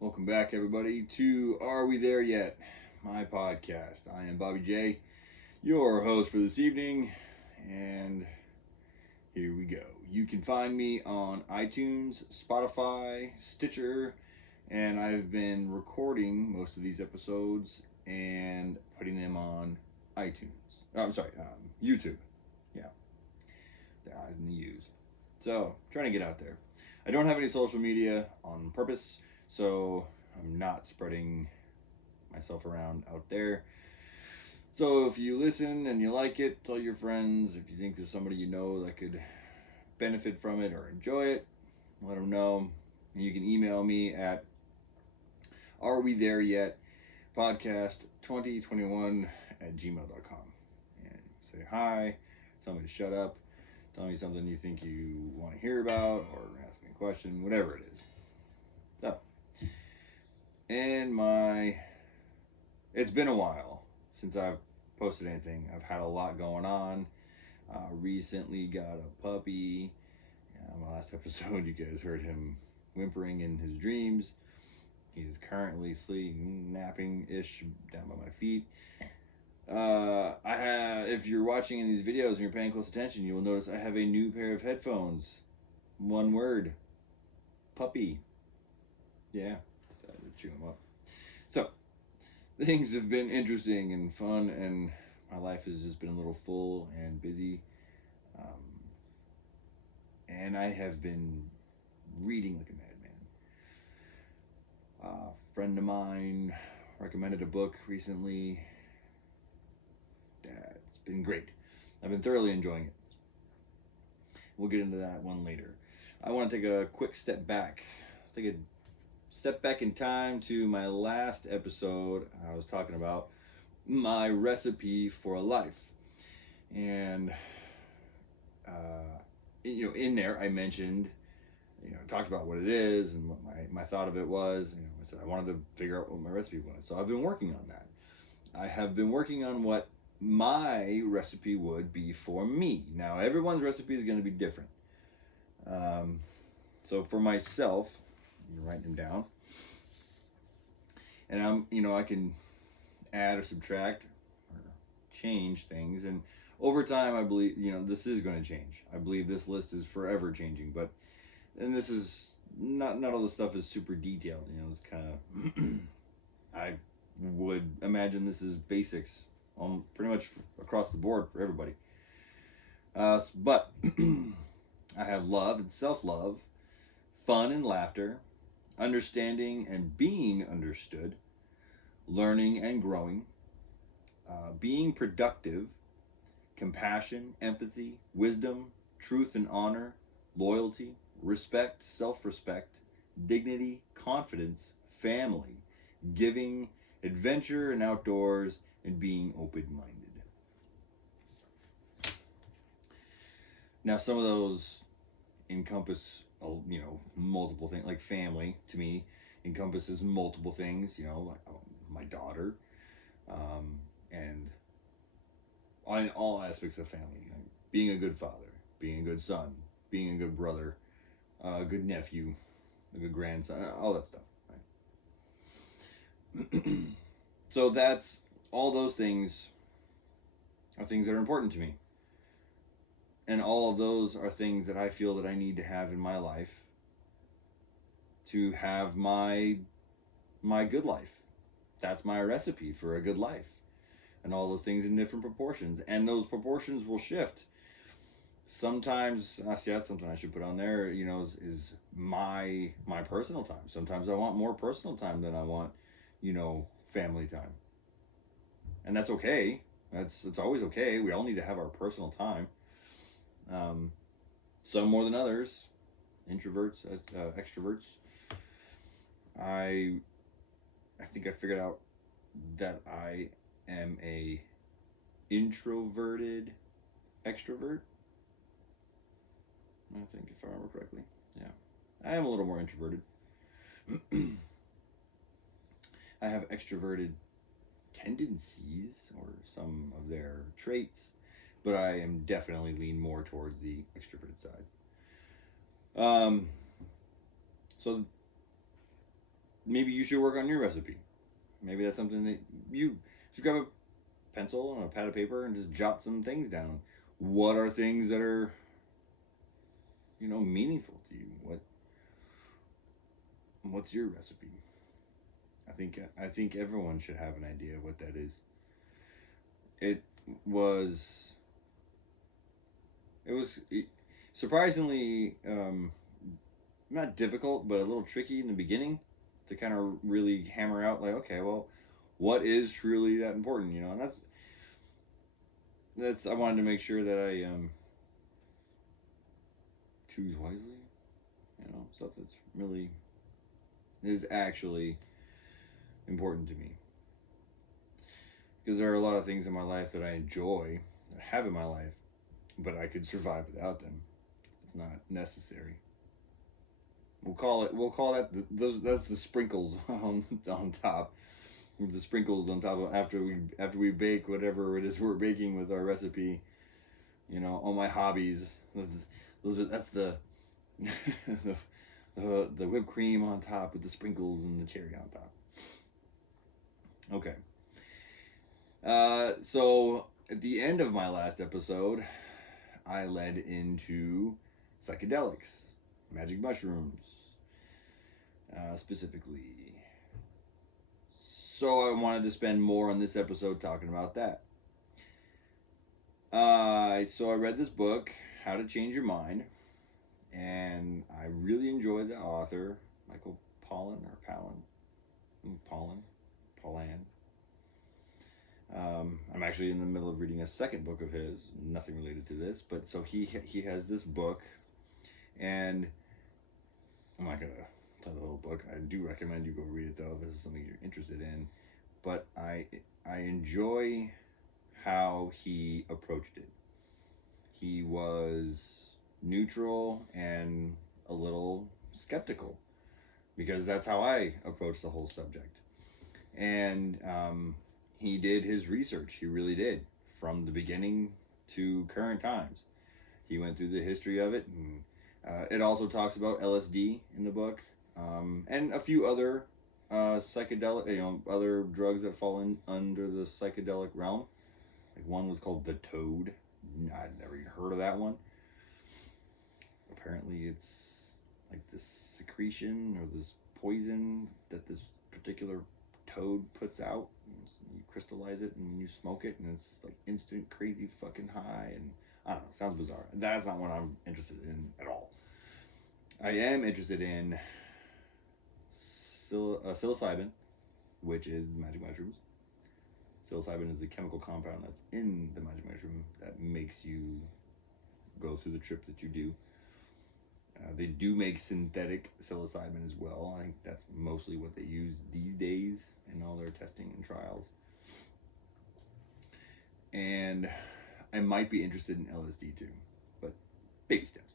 Welcome back, everybody, to Are We There Yet? My podcast. I am Bobby J, your host for this evening, and here we go. You can find me on iTunes, Spotify, Stitcher, and I've been recording most of these episodes and putting them on iTunes. YouTube. Yeah, the I's and the U's. So, trying to get out there. I don't have any social media on purpose, so I'm not spreading myself around out there. So if you listen and you like it, tell your friends. If you think there's somebody you know that could benefit from it or enjoy it, let them know. And you can email me at arewethereyet podcast2021@gmail.com and say hi, tell me to shut up, tell me something you think you want to hear about, or ask me a question, whatever it is. So, it's been a while since I've posted anything. I've had a lot going on. Recently got a puppy. My last episode, you guys heard him whimpering in his dreams. He is currently napping-ish down by my feet. If you're watching in these videos and you're paying close attention, you will notice I have a new pair of headphones. One word. Puppy. Yeah, decided to chew them up. So, things have been interesting and fun, and my life has just been a little full and busy. And I have been reading like a madman. A friend of mine recommended a book recently. It's been great. I've been thoroughly enjoying it. We'll get into that one later. I want to take a quick step back. Let's take a step back in time to my last episode. I was talking about my recipe for a life. And, in there I mentioned, talked about what it is and what my thought of it was. I said I wanted to figure out what my recipe was. So I've been working on that. I have been working on what my recipe would be for me. Now, everyone's recipe is going to be different. So for myself, I'm writing them down. And I can add or subtract or change things. And over time, I believe, this is going to change. I believe this list is forever changing. And this is not all the stuff is super detailed. It's kind of, I would imagine this is basics on pretty much across the board for everybody. But I have love and self-love, fun and laughter, understanding and being understood, learning and growing, being productive, compassion, empathy, wisdom, truth and honor, loyalty, respect, self-respect, dignity, confidence, family, giving, adventure and outdoors, and being open-minded. Now, some of those encompass, multiple things. Like family, to me, encompasses multiple things. My daughter, and on all aspects of family. Being a good father, being a good son, being a good brother, a good nephew, a good grandson, all that stuff. Right? So all those things are things that are important to me. And all of those are things that I feel that I need to have in my life to have my good life. That's my recipe for a good life. And all those things in different proportions. And those proportions will shift. Sometimes, that's something I should put on there, is my personal time. Sometimes I want more personal time than I want, family time. And that's okay. It's always okay. We all need to have our personal time. Some more than others. Introverts, extroverts. I think I figured out that I am a introverted extrovert. I think, if I remember correctly. Yeah. I am a little more introverted. I have extroverted tendencies, or some of their traits, but I am definitely lean more towards the extroverted side. So maybe you should work on your recipe. Maybe that's something that you just grab a pencil and a pad of paper and just jot some things down. What are things that are, meaningful to you? What's your recipe? I think everyone should have an idea of what that is. It was it was surprisingly not difficult, but a little tricky in the beginning to kind of really hammer out, like, okay, well, what is truly that important, and that's I wanted to make sure that I choose wisely, stuff that's really is actually important to me, because there are a lot of things in my life that I enjoy, that I have in my life, but I could survive without them. It's not necessary. We'll call that that's the sprinkles on top. The sprinkles on top of after we bake whatever it is we're baking with our recipe. All my hobbies. That's the the whipped cream on top with the sprinkles and the cherry on top. Okay. So at the end of my last episode, I led into psychedelics, magic mushrooms, specifically. So I wanted to spend more on this episode talking about that. So I read this book, How to Change Your Mind, and I really enjoyed the author, Michael Pollan. I'm actually in the middle of reading a second book of his, nothing related to this, but so he has this book, and I'm not gonna tell the whole book. I do recommend you go read it though if this is something you're interested in. But I enjoy how he approached it. He was neutral and a little skeptical, because that's how I approach the whole subject. And he did his research. He really did, from the beginning to current times. He went through the history of it. And, it also talks about LSD in the book, and a few other psychedelic, other drugs that fall in under the psychedelic realm. Like one was called the Toad. I'd never even heard of that one. Apparently, it's like this secretion or this poison that this particular toad puts out. You crystallize it and you smoke it, and it's just like instant crazy fucking high. And I don't know, sounds bizarre. That's not what I'm interested in at all. I am interested in psilocybin, which is the magic mushrooms. Psilocybin is the chemical compound that's in the magic mushroom that makes you go through the trip that you do. They do make synthetic psilocybin as well. I think that's mostly what they use these days in all their testing and trials. And I might be interested in LSD too, but baby steps.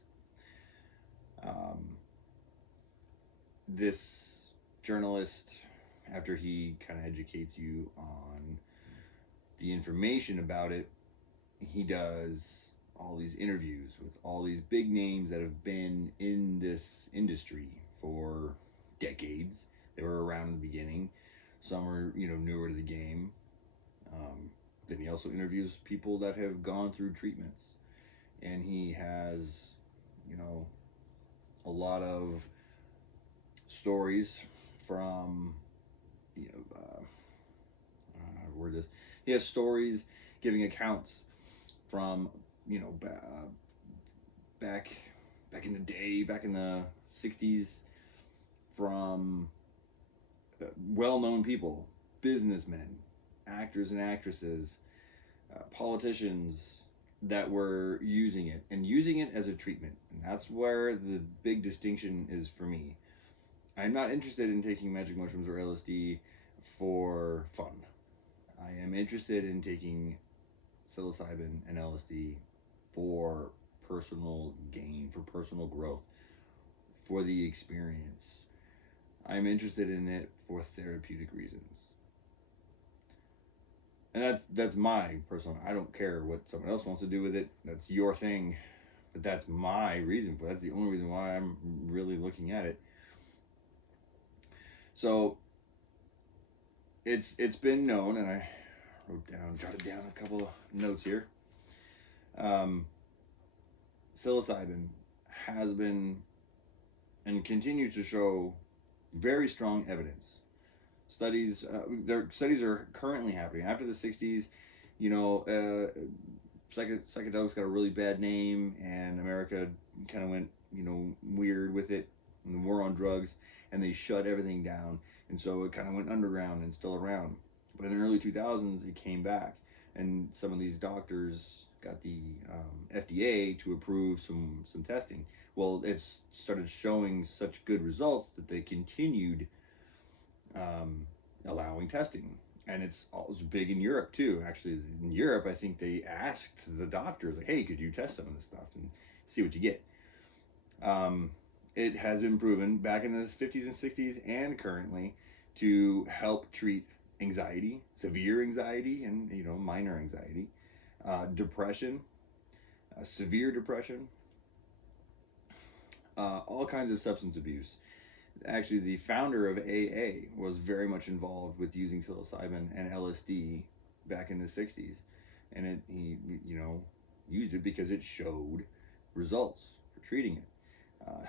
This journalist, after he kind of educates you on the information about it, he does all these interviews with all these big names that have been in this industry for decades. They were around in the beginning. Some are, newer to the game. Then he also interviews people that have gone through treatments. And he has, a lot of stories from, I don't know how to word this. He has stories giving accounts from, back in the day, back in the 60s, from well-known people, businessmen, actors and actresses, politicians that were using it as a treatment. And that's where the big distinction is for me. I'm not interested in taking magic mushrooms or LSD for fun. I am interested in taking psilocybin and LSD for personal gain, for personal growth, for the experience. I'm interested in it for therapeutic reasons. And that's my personal. I don't care what someone else wants to do with it. That's your thing. But that's my reason for it. That's the only reason why I'm really looking at it. So it's been known, and I jotted down a couple of notes here. Psilocybin has been and continues to show very strong evidence. Studies are currently happening after the '60s. You know, psychedelics got a really bad name, and America kind of went, weird with it, and the war on drugs, and they shut everything down, and so it kind of went underground and still around. But in the early 2000s, it came back, and some of these doctors got the FDA to approve some testing. Well, it's started showing such good results that they continued allowing testing. And it's big in Europe too. Actually, in Europe, I think they asked the doctors, like, "Hey, could you test some of this stuff and see what you get?" It has been proven back in the 50s and 60s and currently to help treat anxiety, severe anxiety, and minor anxiety, depression, severe depression, all kinds of substance abuse. Actually, the founder of AA was very much involved with using psilocybin and LSD back in the 60s. And he used it because it showed results for treating it.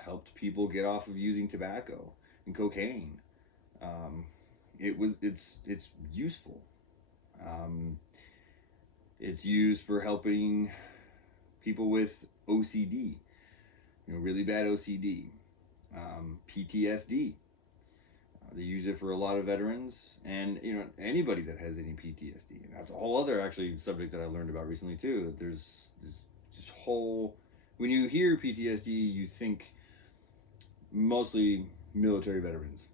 Helped people get off of using tobacco and cocaine. It's useful. It's used for helping people with OCD, really bad OCD, PTSD. They use it for a lot of veterans and anybody that has any PTSD. And that's a whole other actually subject that I learned about recently too. That there's this whole, when you hear PTSD, you think mostly military veterans,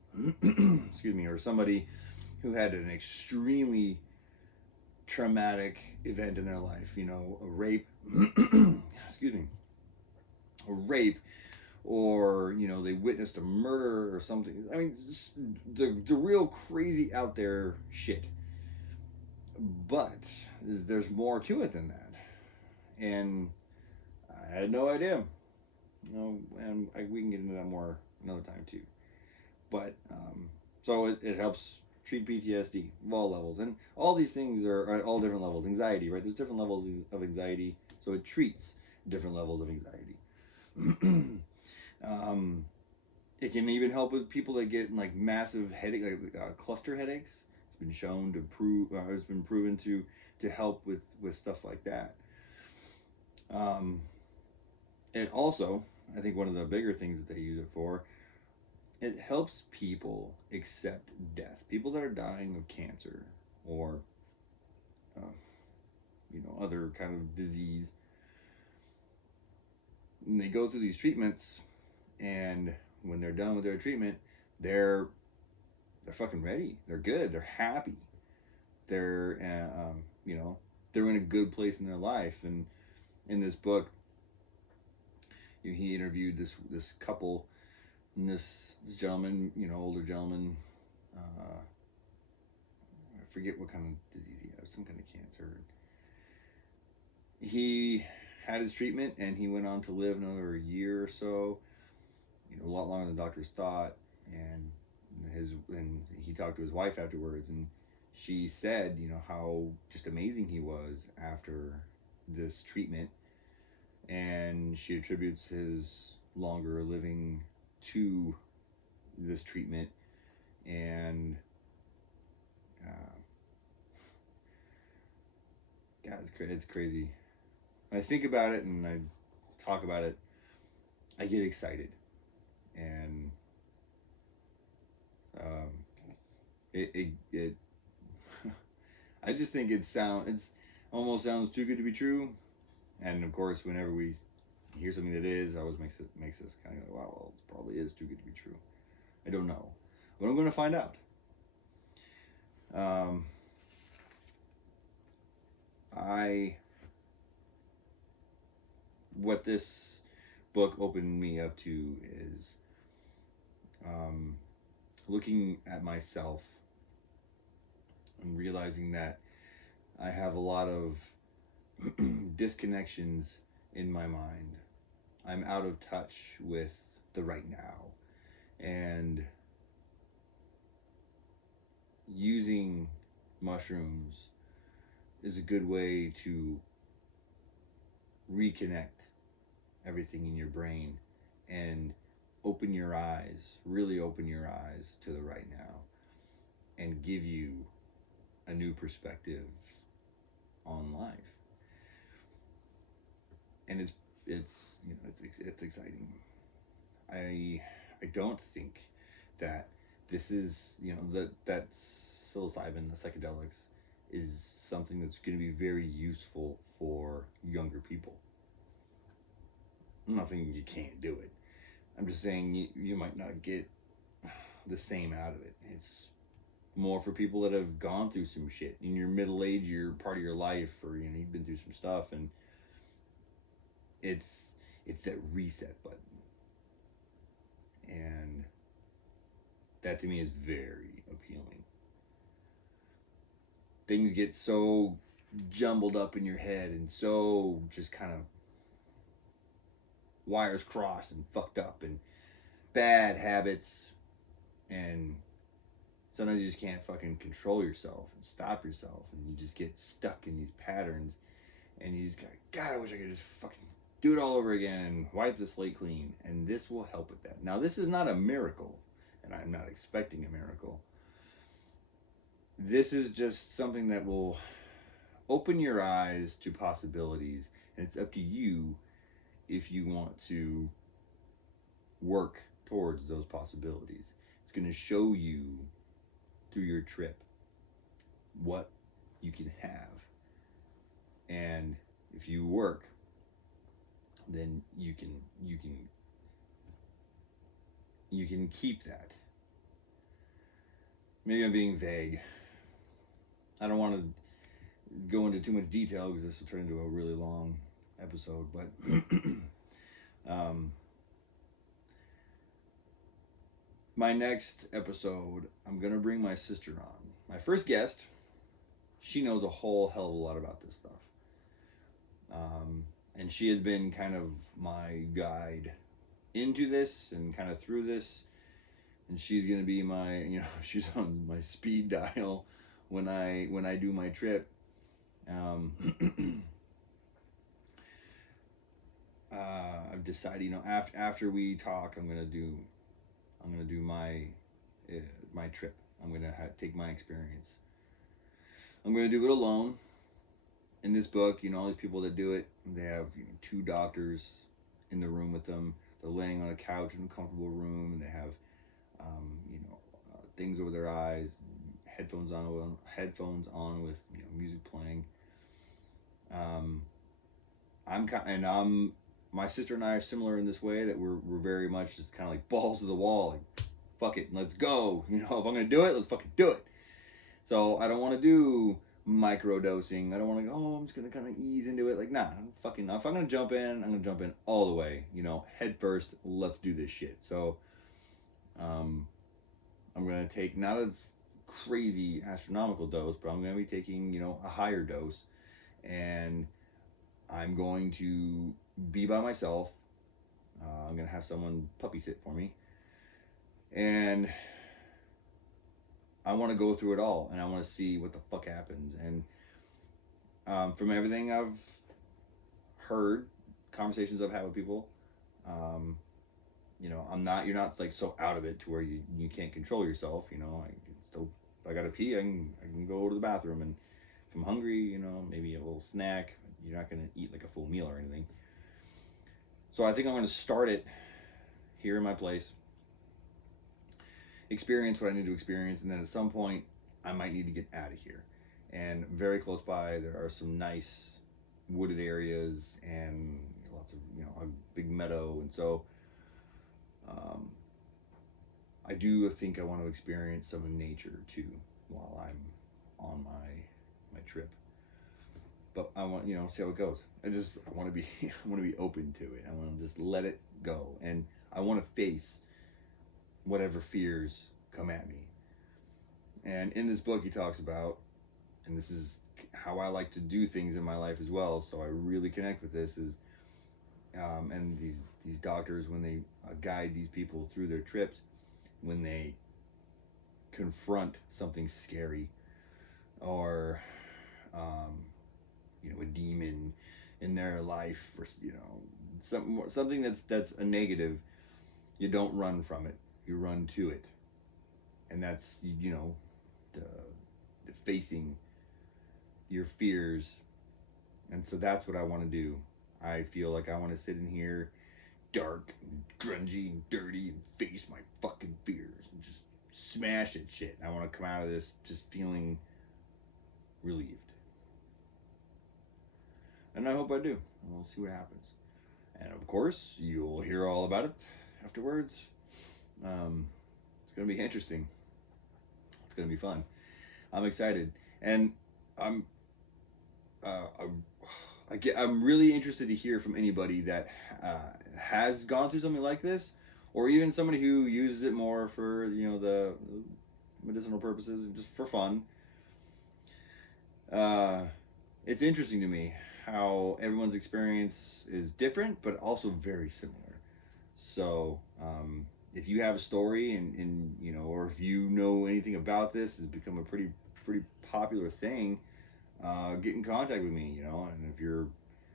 excuse me, or somebody who had an extremely traumatic event in their life. A rape, excuse me, a rape, or they witnessed a murder or something. I mean, the real crazy out there shit. But there's more to it than that, and I had no idea. And we can get into that more another time too. But so it helps treat PTSD of all levels, and all these things are at all different levels. Anxiety, right? There's different levels of anxiety, so it treats different levels of anxiety. It can even help with people that get like massive headache, like cluster headaches. It's been shown to prove, it's been proven to help with stuff like that. It also, I think one of the bigger things that they use it for, it helps people accept death. People that are dying of cancer or other kind of disease, and they go through these treatments, and when they're done with their treatment, they're fucking ready. They're good. They're happy. They're they're in a good place in their life. And in this book, he interviewed this couple, and this gentleman, older gentleman. I forget what kind of disease he had. Some kind of cancer. He had his treatment, and he went on to live another year or so. A lot longer than doctors thought, and he talked to his wife afterwards, and she said, how just amazing he was after this treatment, and she attributes his longer living to this treatment, and God, it's crazy. When I think about it and I talk about it, I get excited. And it I just think it's almost sounds too good to be true. And of course, whenever we hear something that is, always makes us kind of go, wow, well, it probably is too good to be true. I don't know, but I'm going to find out. What this book opened me up to is looking at myself and realizing that I have a lot of disconnections in my mind. I'm out of touch with the right now, and using mushrooms is a good way to reconnect everything in your brain and open your eyes, really open your eyes to the right now, and give you a new perspective on life. And it's you know it's exciting. I don't think that this is that psilocybin, the psychedelics, is something that's going to be very useful for younger people. I'm not saying you can't do it. I'm just saying you might not get the same out of it. It's more for people that have gone through some shit in your middle age, your part of your life, or you've been through some stuff, and it's that reset button, and that to me is very appealing. Things get so jumbled up in your head and so just kind of wires crossed and fucked up and bad habits, and sometimes you just can't fucking control yourself and stop yourself, and you just get stuck in these patterns, and you just go, God, I wish I could just fucking do it all over again and wipe the slate clean. And this will help with that. Now, this is not a miracle, and I'm not expecting a miracle. This is just something that will open your eyes to possibilities, and it's up to you if you want to work towards those possibilities. It's going to show you through your trip what you can have, and if you work, then you can keep that. Maybe I'm being vague. I don't want to go into too much detail because this will turn into a really long episode, but my next episode, I'm going to bring my sister on. My first guest, she knows a whole hell of a lot about this stuff. And she has been kind of my guide into this and kind of through this. And she's going to be my, she's on my speed dial when I do my trip. I've decided, after we talk, I'm gonna do my trip. I'm gonna take my experience. I'm gonna do it alone. In this book, all these people that do it, they have 2 doctors in the room with them. They're laying on a couch in a comfortable room, and they have things over their eyes, headphones on with music playing. My sister and I are similar in this way, that we're very much just kind of like balls to the wall, like fuck it, let's go. If I'm gonna do it, let's fucking do it. So I don't want to do micro dosing. I don't want to go, I'm just gonna kind of ease into it. Like, nah, fucking, if I'm gonna jump in, I'm gonna jump in all the way. Head first. Let's do this shit. So, I'm gonna take not a crazy astronomical dose, but I'm gonna be taking a higher dose, and I'm going to be by myself. I'm gonna have someone puppy sit for me, and I want to go through it all, and I want to see what the fuck happens. And from everything I've heard, conversations I've had with people, you're not like so out of it to where you can't control yourself. I can still, if I gotta pee, I can go to the bathroom, and if I'm hungry, maybe a little snack. You're not gonna eat like a full meal or anything. So I think I'm gonna start it here in my place, experience what I need to experience, and then at some point I might need to get out of here. And very close by, there are some nice wooded areas and lots of a big meadow, and so I do think I want to experience some of nature too while I'm on my trip. But I want see how it goes. I want to be open to it. I want to just let it go, and I want to face whatever fears come at me. And in this book he talks about, and this is how I like to do things in my life as well, so I really connect with this, is and these doctors, when they guide these people through their trips, when they confront something scary, or a demon in their life, or something that's a negative, you don't run from it. You run to it, and that's the, the facing your fears. And so that's what I want to do. I feel like I want to sit in here, dark and grungy and dirty, and face my fucking fears and just smash at shit. I want to come out of this just feeling relieved. And I hope I do. And we'll see what happens. And of course, you'll hear all about it afterwards. It's going to be interesting. It's going to be fun. I'm excited. And I'm really interested to hear from anybody that has gone through something like this, or even somebody who uses it more for the medicinal purposes and just for fun. It's interesting to me how everyone's experience is different, but also very similar. So if you have a story and or if you know anything about this, it's become a pretty popular thing. Get in contact with me, and if you're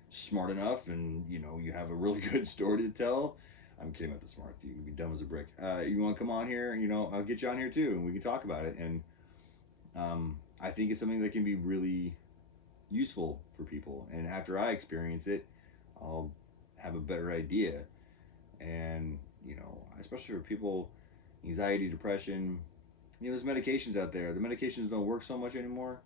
smart enough and you have a really good story to tell. I'm kidding about the smart. You can be dumb as a brick. You want to come on here? I'll get you on here too, and we can talk about it. And I think it's something that can be really useful for people. And after I experience it, I'll have a better idea. And especially for people, anxiety, depression. There's medications out there. The medications don't work so much anymore.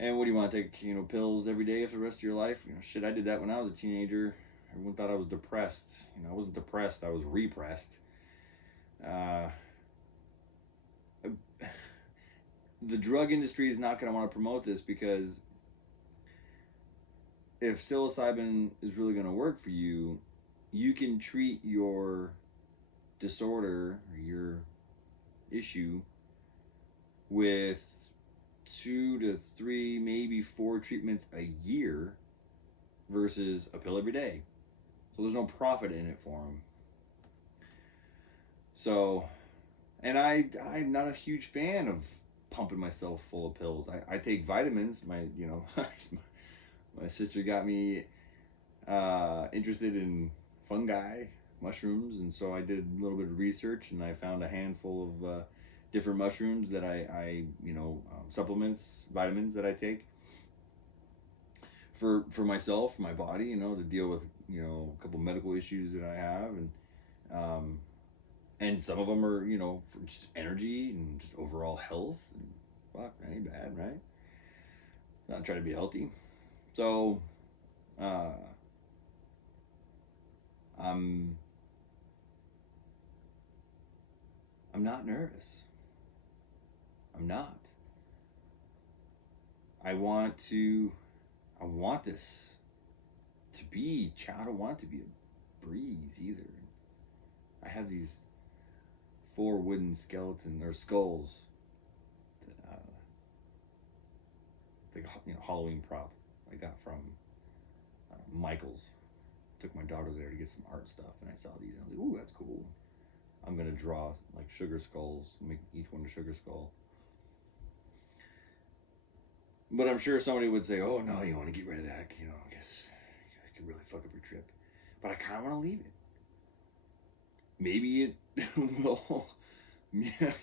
And what do you want to take, pills every day for the rest of your life? Shit, I did that when I was a teenager. Everyone thought I was depressed. I wasn't depressed. I was repressed. The drug industry is not going to want to promote this, because if psilocybin is really going to work for you, you can treat your disorder or your issue with 2 to 3, maybe 4 treatments a year versus a pill every day. So there's no profit in it for them. So, and I'm not a huge fan of pumping myself full of pills. I take vitamins. My sister got me interested in fungi, mushrooms, and so I did a little bit of research, and I found a handful of different mushrooms that I supplements, vitamins that I take for myself, for my body, to deal with a couple medical issues that I have, and some of them are for just energy and just overall health. And fuck, that ain't bad, right? Not trying to be healthy, so I'm not nervous. I'm not. I want this to be. I don't want it to be a breeze either. I have these 4 wooden skeleton or skulls. It's like a Halloween prop I got from Michael's. Took my daughter there to get some art stuff, and I saw these, and I was like, "Ooh, that's cool." I'm gonna draw like sugar skulls, make each one a sugar skull. But I'm sure somebody would say, "Oh no, you want to get rid of that? I guess it could really fuck up your trip." But I kind of want to leave it. Maybe it will. I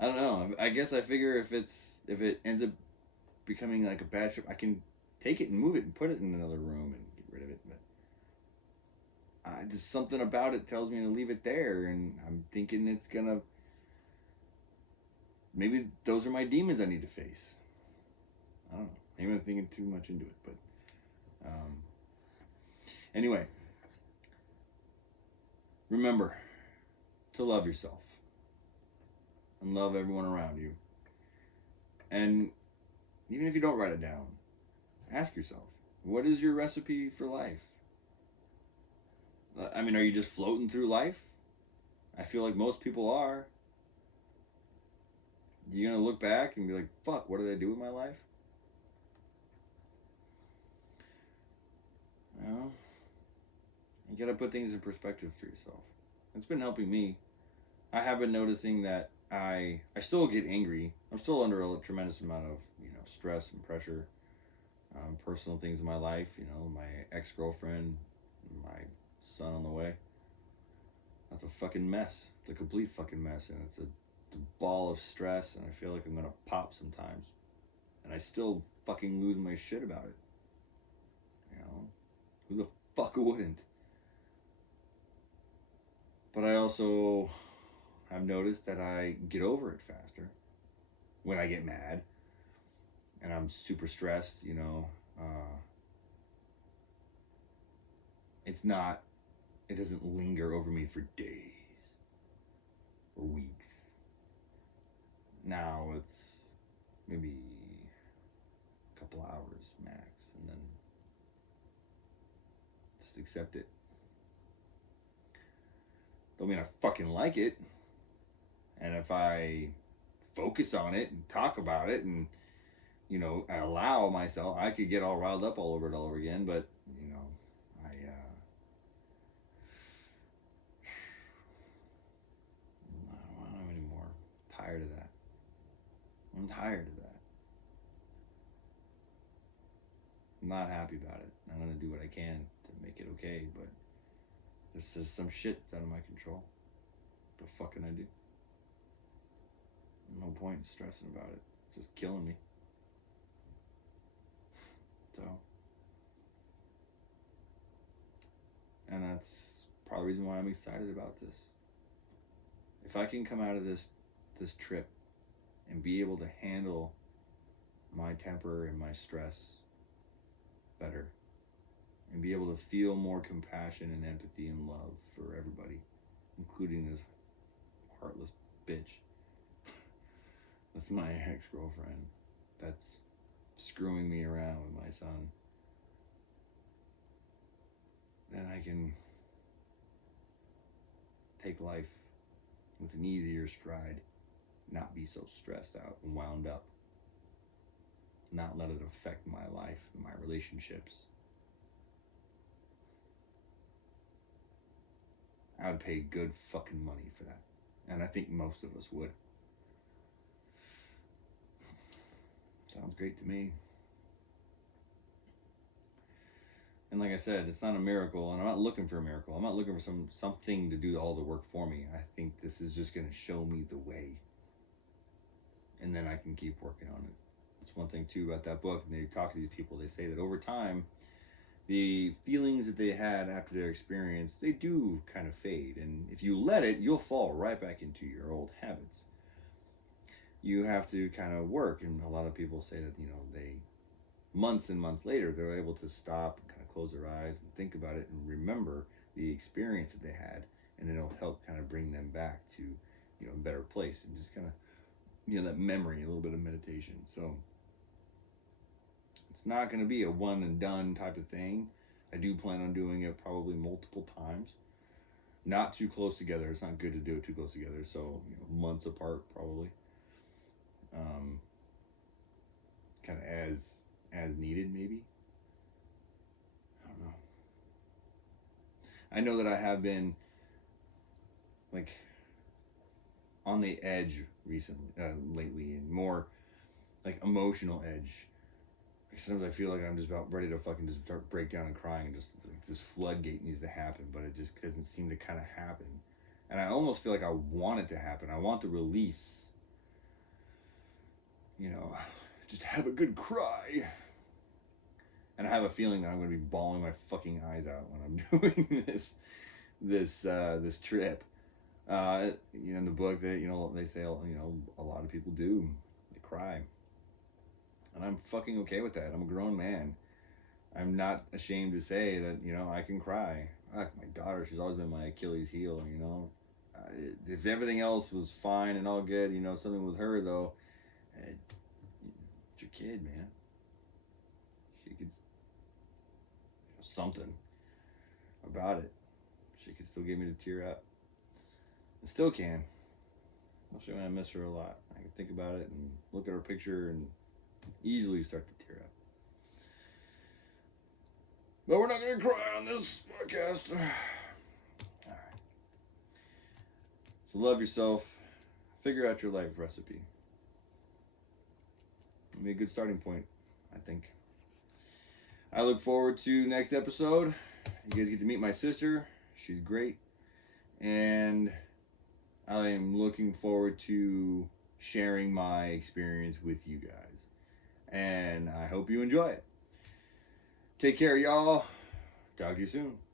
don't know. I guess I figure if it ends up becoming like a bad trip, I can take it and move it and put it in another room and get rid of it. But just something about it tells me to leave it there, and I'm thinking it's gonna. Maybe those are my demons I need to face. I don't know. Maybe I'm thinking too much into it, but anyway, remember to love yourself and love everyone around you. And even if you don't write it down, ask yourself, what is your recipe for life? I mean, are you just floating through life? I feel like most people are. You're going to look back and be like, fuck, what did I do with my life? Well, you got to put things in perspective for yourself. It's been helping me. I have been noticing that I still get angry. I'm still under a tremendous amount of, stress and pressure. Personal things in my life, my ex-girlfriend, my son on the way. That's a fucking mess. It's a complete fucking mess, and it's a ball of stress, and I feel like I'm gonna pop sometimes. And I still fucking lose my shit about it. Who the fuck wouldn't? But I also have noticed that I get over it faster when I get mad and I'm super stressed, it doesn't linger over me for days or weeks. Now it's maybe a couple hours max, and then just accept it. Don't mean I fucking like it. And if I focus on it and talk about it and, I allow myself, I could get all riled up all over it all over again, but, I don't want to anymore. I'm tired of that. I'm tired of that. I'm not happy about it. I'm going to do what I can to make it okay, but there's just some shit that's out of my control. What the fuck can I do? No point in stressing about it. It's just killing me. So, and that's probably the reason why I'm excited about this. If I can come out of this trip and be able to handle my temper and my stress better, and be able to feel more compassion and empathy and love for everybody, including this heartless bitch. That's my ex-girlfriend. That's screwing me around with my son. Then I can take life with an easier stride, not be so stressed out and wound up, not let it affect my life and my relationships. I would pay good fucking money for that. And I think most of us would. Sounds great to me. And like I said, it's not a miracle, and I'm not looking for a miracle. I'm not looking for something to do all the work for me. I think this is just going to show me the way. And then I can keep working on it. That's one thing, too, about that book. And they talk to these people, they say that over time, the feelings that they had after their experience, they do kind of fade. And if you let it, you'll fall right back into your old habits. You have to kind of work. And a lot of people say that, they, months and months later, they're able to stop and kind of close their eyes and think about it and remember the experience that they had. And it'll help kind of bring them back to, a better place. And just kind of, that memory, a little bit of meditation. So it's not going to be a one and done type of thing. I do plan on doing it probably multiple times. Not too close together. It's not good to do it too close together. So, months apart probably. Kind of as needed maybe. I don't know. I know that I have been like on the edge lately, and more like emotional edge. Sometimes I feel like I'm just about ready to fucking just start break down and crying, and just like this floodgate needs to happen, but it just doesn't seem to kind of happen. And I almost feel like I want it to happen. I want the release. Just have a good cry. And I have a feeling that I'm going to be bawling my fucking eyes out when I'm doing this trip. In the book that they say a lot of people do. They cry. And I'm fucking okay with that. I'm a grown man. I'm not ashamed to say that, I can cry. My daughter, she's always been my Achilles heel, if everything else was fine and all good, something with her, though, it's your kid, man. She could, something about it. She could still get me to tear up. I still can. Especially when I miss her a lot. I can think about it and look at her picture and easily start to tear up. But we're not going to cry on this podcast. Alright. So love yourself. figure out your life recipe. It'll be a good starting point, I think. I look forward to next episode. You guys get to meet my sister. She's great. And I am looking forward to sharing my experience with you guys. And I hope you enjoy it. Take care, y'all. Talk to you soon.